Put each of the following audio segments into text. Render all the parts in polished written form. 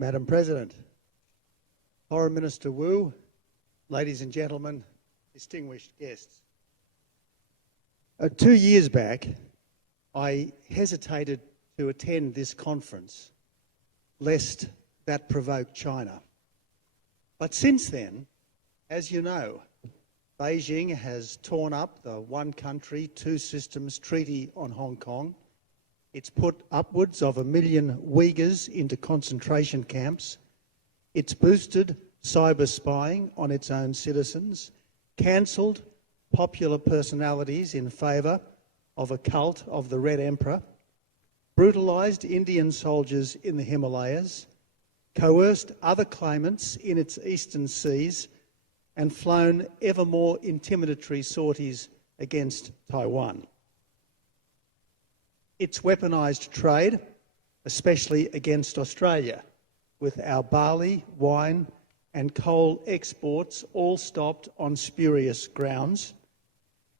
Madam President, Foreign Minister Wu, ladies and gentlemen, distinguished guests. 2 years back, I hesitated to attend this conference, lest that provoke China. But since then, as you know, Beijing has torn up the one country, two systems treaty on Hong Kong. It's put upwards of 1 million Uyghurs into concentration camps. It's boosted cyber spying on its own citizens, cancelled popular personalities in favour of a cult of the Red Emperor, brutalised Indian soldiers in the Himalayas, coerced other claimants in its eastern seas, and flown ever more intimidatory sorties against Taiwan. It's weaponised trade, especially against Australia, with our barley, wine and coal exports all stopped on spurious grounds.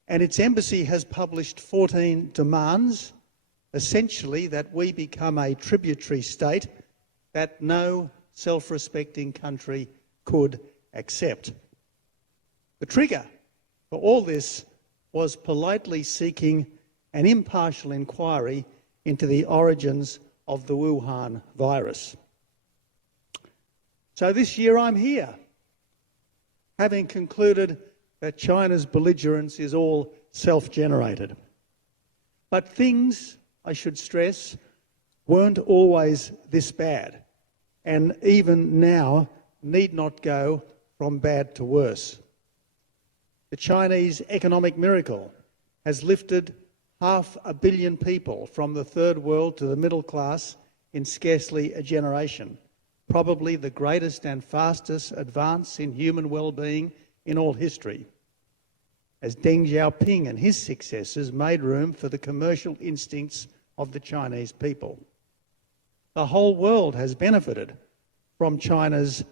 And its embassy has published 14 demands, essentially that we become a tributary state that no self-respecting country could accept. The trigger for all this was politely seeking an impartial inquiry into the origins of the Wuhan virus. So this year I'm here, having concluded that China's belligerence is all self-generated. But things, I should stress, weren't always this bad, and even now need not go from bad to worse. The Chinese economic miracle has lifted 500 million people from the third world to the middle class in scarcely a generation, probably the greatest and fastest advance in human well-being in all history, as Deng Xiaoping and his successors made room for the commercial instincts of the Chinese people. The whole world has benefited from China's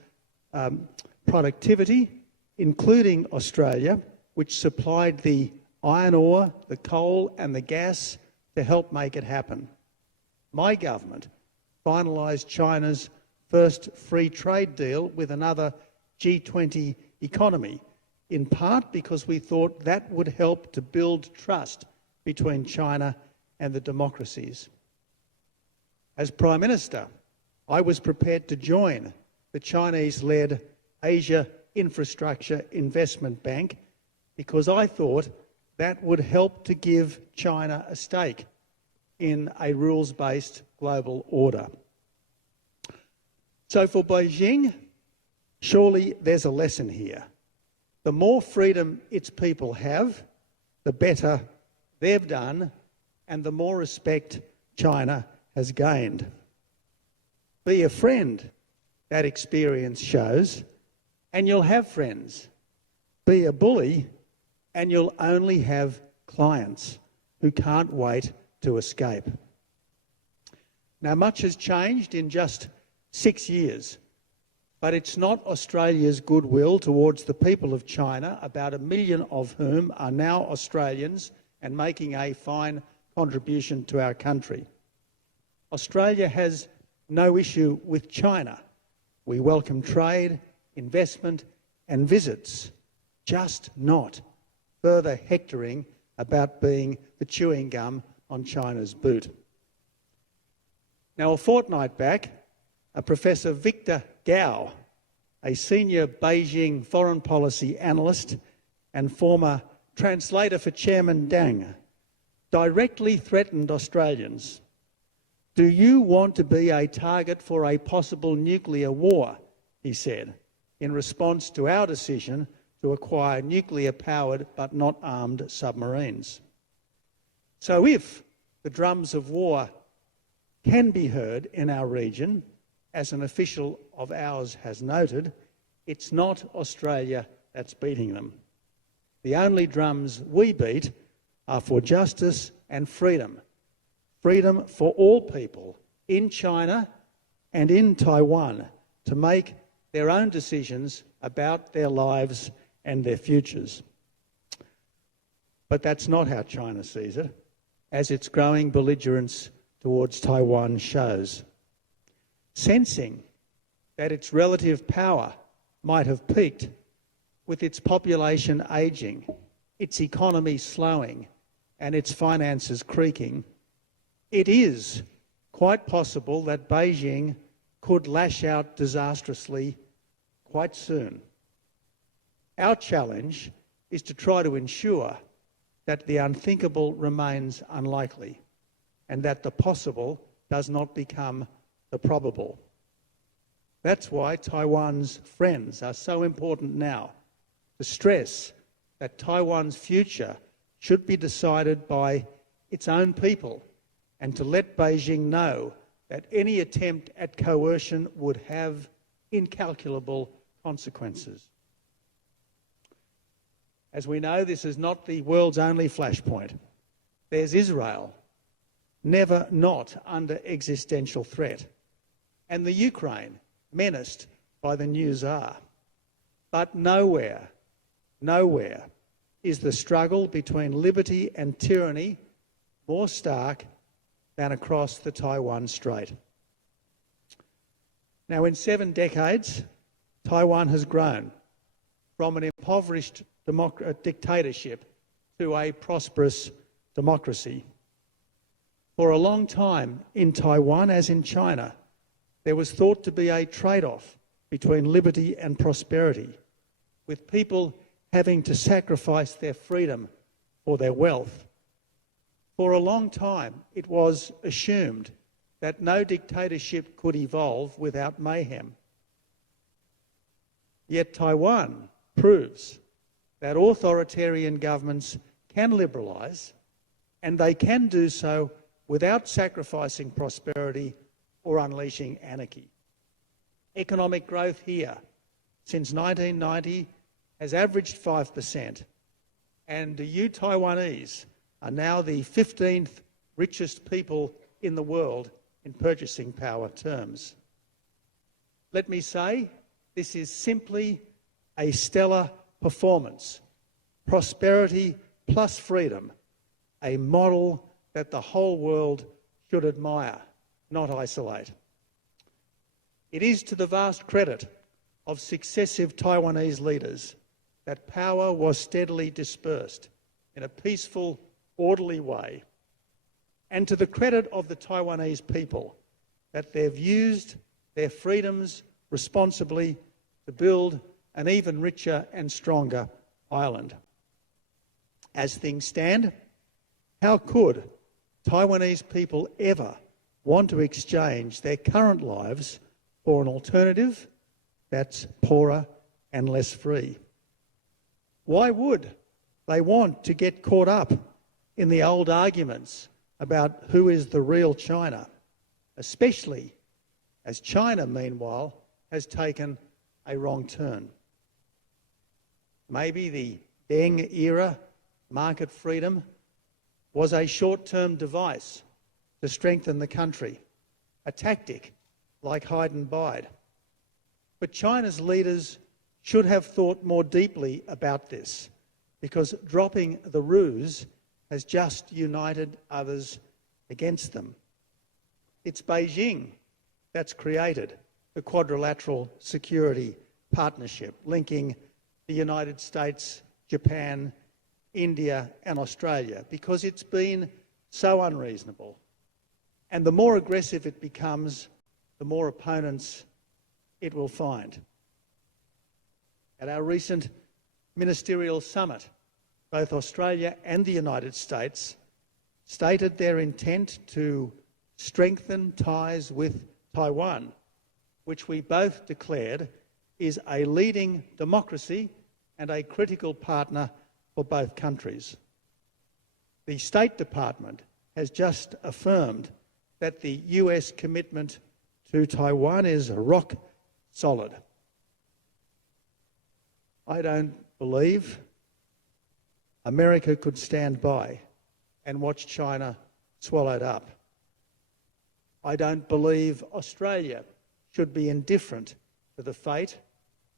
productivity, including Australia, which supplied the iron ore, the coal and the gas to help make it happen. My government finalised China's first free trade deal with another G20 economy, in part because we thought that would help to build trust between China and the democracies. As Prime Minister, I was prepared to join the Chinese-led Asia Infrastructure Investment Bank because I thought that would help to give China a stake in a rules-based global order. So for Beijing, surely there's a lesson here. The more freedom its people have, the better they've done and the more respect China has gained. Be a friend, that experience shows, and you'll have friends. Be a bully, and you'll only have clients who can't wait to escape. Now, much has changed in just 6 years, but it's not Australia's goodwill towards the people of China, about 1 million of whom are now Australians and making a fine contribution to our country. Australia has no issue with China. We welcome trade, investment and visits, just not further hectoring about being the chewing gum on China's boot. Now, a fortnight back, Professor Victor Gao, a senior Beijing foreign policy analyst and former translator for Chairman Deng, directly threatened Australians. Do you want to be a target for a possible nuclear war, he said, in response to our decision to acquire nuclear-powered but not armed submarines. So if the drums of war can be heard in our region, as an official of ours has noted, it's not Australia that's beating them. The only drums we beat are for justice and freedom. Freedom for all people in China and in Taiwan to make their own decisions about their lives and their futures. But that's not how China sees it, as its growing belligerence towards Taiwan shows. Sensing that its relative power might have peaked with its population ageing, its economy slowing, and its finances creaking, it is quite possible that Beijing could lash out disastrously quite soon. Our challenge is to try to ensure that the unthinkable remains unlikely and that the possible does not become the probable. That's why Taiwan's friends are so important now, to stress that Taiwan's future should be decided by its own people and to let Beijing know that any attempt at coercion would have incalculable consequences. As we know, this is not the world's only flashpoint. There's Israel, never not under existential threat, and the Ukraine, menaced by the new Tsar. But nowhere is the struggle between liberty and tyranny more stark than across the Taiwan Strait. Now, in 7 decades, Taiwan has grown from an impoverished dictatorship to a prosperous democracy. For a long time in Taiwan, as in China, there was thought to be a trade-off between liberty and prosperity, with people having to sacrifice their freedom for their wealth. For a long time, it was assumed that no dictatorship could evolve without mayhem. Yet Taiwan proves that authoritarian governments can liberalise, and they can do so without sacrificing prosperity or unleashing anarchy. Economic growth here since 1990 has averaged 5%, and you Taiwanese are now the 15th richest people in the world in purchasing power terms. Let me say, this is simply a stellar performance. Prosperity plus freedom, a model that the whole world should admire, not isolate. It is to the vast credit of successive Taiwanese leaders that power was steadily dispersed in a peaceful, orderly way, and to the credit of the Taiwanese people that they've used their freedoms responsibly to build an even richer and stronger island. As things stand, how could Taiwanese people ever want to exchange their current lives for an alternative that's poorer and less free? Why would they want to get caught up in the old arguments about who is the real China, especially as China, meanwhile, has taken a wrong turn? Maybe the Deng-era market freedom was a short-term device to strengthen the country, a tactic like hide and bide. But China's leaders should have thought more deeply about this, because dropping the ruse has just united others against them. It's Beijing that's created the Quadrilateral Security Partnership, linking the United States, Japan, India and Australia, because it's been so unreasonable. And the more aggressive it becomes, the more opponents it will find. At our recent ministerial summit, both Australia and the United States stated their intent to strengthen ties with Taiwan, which we both declared is a leading democracy and a critical partner for both countries. The State Department has just affirmed that the US commitment to Taiwan is rock solid. I don't believe America could stand by and watch China swallowed up. I don't believe Australia should be indifferent to the fate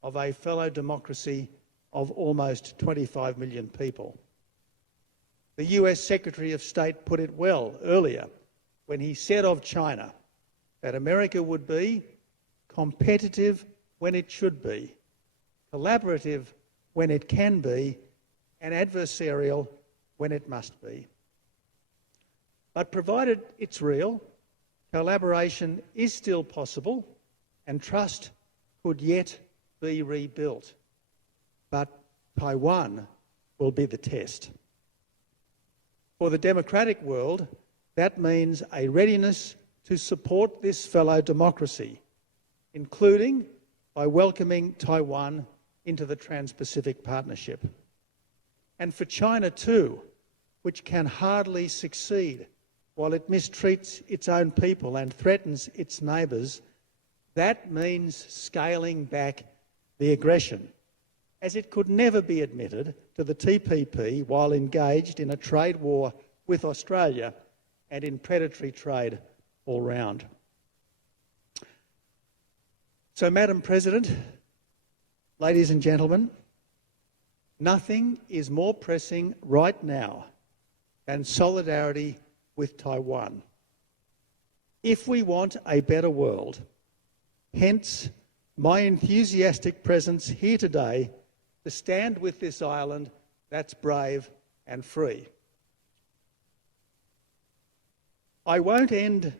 of a fellow democracy of almost 25 million people. The US Secretary of State put it well earlier when he said of China that America would be competitive when it should be, collaborative when it can be, and adversarial when it must be. But provided it's real, collaboration is still possible and trust could yet be rebuilt. But Taiwan will be the test. For the democratic world, that means a readiness to support this fellow democracy, including by welcoming Taiwan into the Trans-Pacific Partnership. And for China too, which can hardly succeed while it mistreats its own people and threatens its neighbours, that means scaling back the aggression, as it could never be admitted to the TPP while engaged in a trade war with Australia and in predatory trade all round. So, Madam President, ladies and gentlemen, nothing is more pressing right now than solidarity with Taiwan. If we want a better world, hence my enthusiastic presence here today to stand with this island that's brave and free. I won't end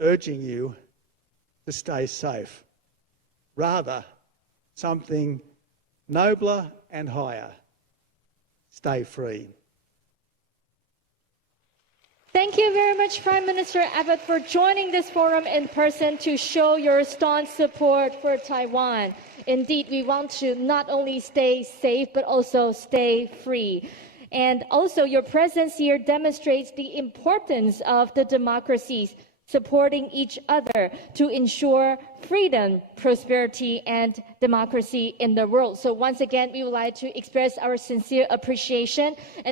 urging you to stay safe. Rather, something nobler and higher. Stay free. Thank you very much, Prime Minister Abbott, for joining this forum in person to show your staunch support for Taiwan. Indeed, we want to not only stay safe, but also stay free. And also, your presence here demonstrates the importance of the democracies supporting each other to ensure freedom, prosperity, and democracy in the world. So once again, we would like to express our sincere appreciation.